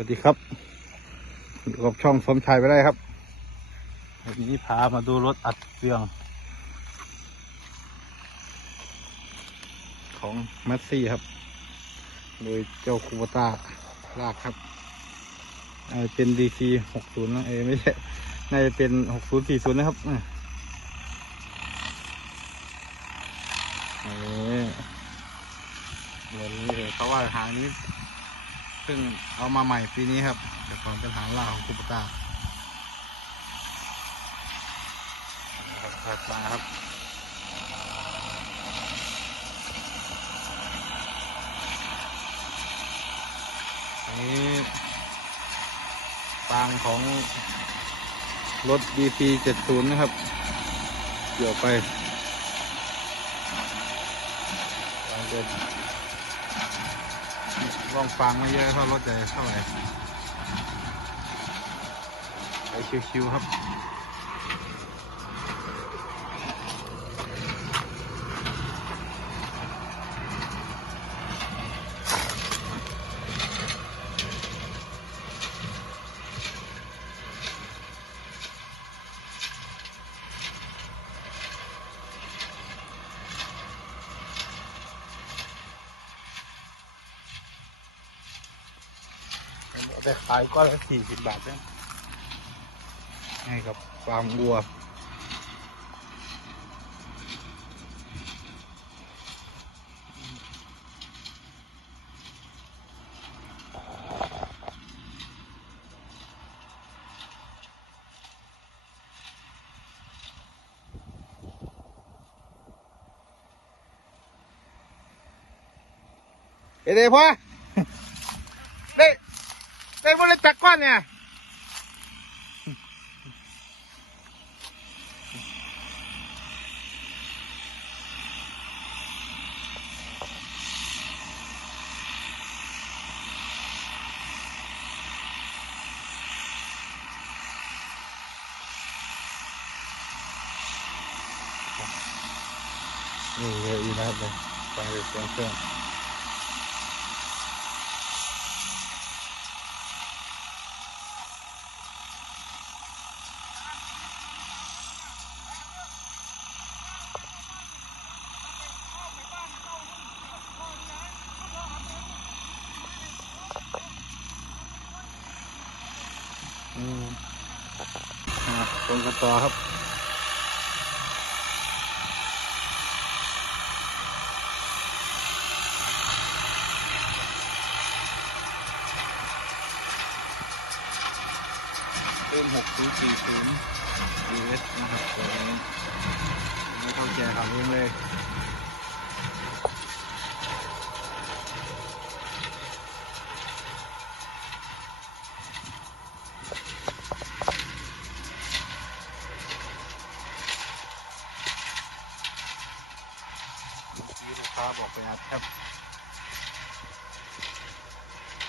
วัสดีครับอยู่กับช่องสมชายไปได้ครับ วันนี้พามาดูรถอัดเฟืองของแมสซี่ครับ โดยเจ้าคูบตาลากครับน่าจะเป็น DC 60นะเอ้ไม่ใช่ น่าจะเป็น6040นะครับอะนี่เดี๋ยวนี้เลยเพราะว่าหางนี้ พิ่งเอามาใหม่ปีนี้ครับแต่ก่อนเป็นหางล่าของคูปต้าครับถัดมาครับอันนี้ปางของรถ DP 70 นะครับ เกี่ยวไปวางเดิน ลองฟังมาเยอะเท่ารถใหญ่เท่าไหร่ไปชิวๆครับ เอาไปขายก้อนละสี่สิบบาทนะให้กับฟาร์มวัวเดี๋ยวพ่อได้ ได้บริจักก้อนเนี่ยนี่เยอะอยู่นะครับเลยฟังเลยเสียง อืมอ่าตรงกันต่อครับเริ่มหกศูนย์สี่ศูนย์ US นะครับตัวนี้ไม่ต้องแก่ขับเองเลย ที่ลูกค้าบอกไปอัดครับ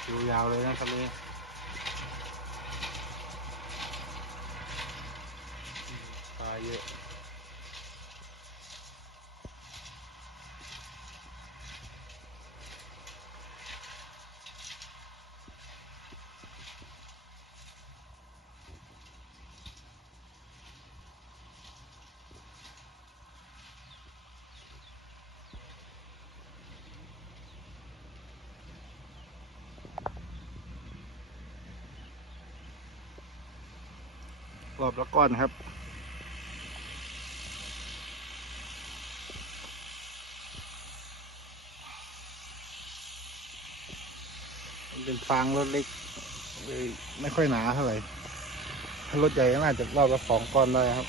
ดูยาวเลยนะครับเลยปลาเยอะ รอบละก้อนครับเป็นฟางรถเล็กเลยไม่ค่อยหนาเท่าไหร่ถ้ารถใหญ่ก็น่าจะรอบละสองก้อนได้ครับ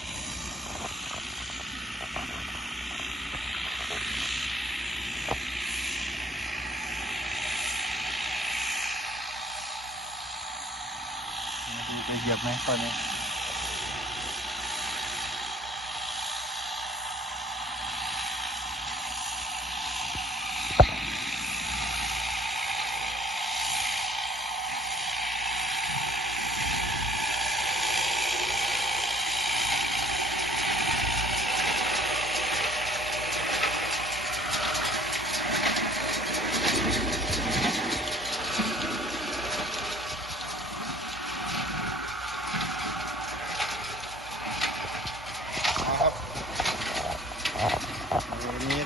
จะเหยียบไหมตอนนี้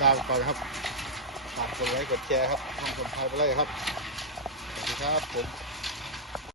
ลาไปก่อนครับฝากกดไลค์กดแชร์ครับท่องคนไทยไปเลยครับ สวัสดีครับผม